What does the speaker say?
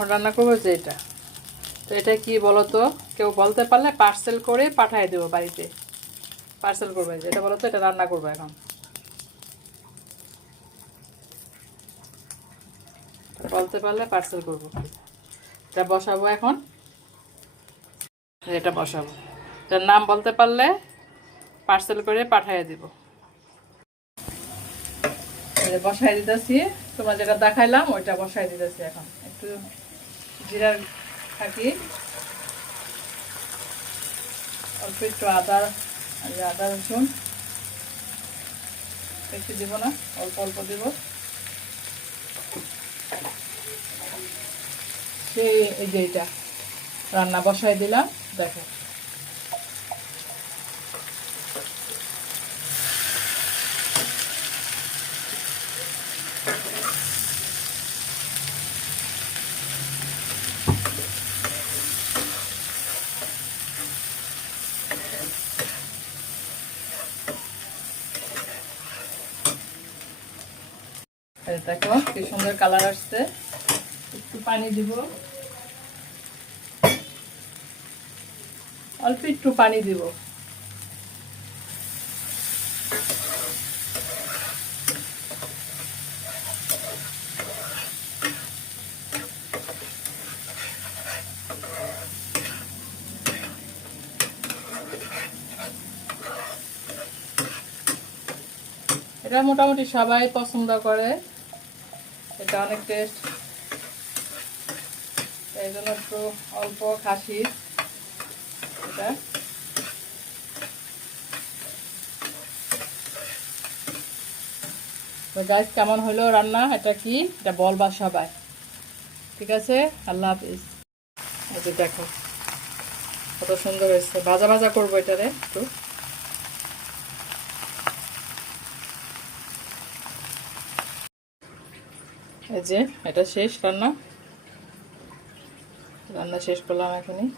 এখন রান্না করবো যে এটা। তো এটা কি বলো তো, কেউ বলতে পারলে পার্সেল করে পাঠিয়ে দেবো বাড়িতে। পার্সেল করবে যেটা বলো তো, এটা রান্না করবো এখন। বলতে পারলে পার্সেল করবো। এটা বসাবো এখন, এটা বসাবো। এটার নাম বলতে পারলে পার্সেল করে পাঠিয়ে দিব। বসাই দিতেছি, তোমার যেটা দেখাইলাম ওইটা বসাই দিতেছি। এখন একটু জিরার থাকি, অল্প একটু আদা, আদা রসুন বেশি দিব না, অল্প অল্প দিব। সেই এই যে এইটা রান্না বসাই দিলাম, দেখো। দেখো কি সুন্দর কালার আসছে। একটু পানি দিব, অল্প একটু পানি দিব। এটা মোটামুটি সবাই পছন্দ করে, এটা অনেক টেস্ট। এই জন্য একটু অল্প খাসি এটা। তো গাইস, কেমন হলো রান্না? এটা কি, এটা বলবা সবাই। ঠিক আছে, আল্লাহ হাফিজ। এই যে দেখো কত সুন্দর হয়েছে। ভাজা ভাজা করবো এটারে একটু। এই যে এটা শেষ রান্না, রান্না শেষ করলাম এখনই।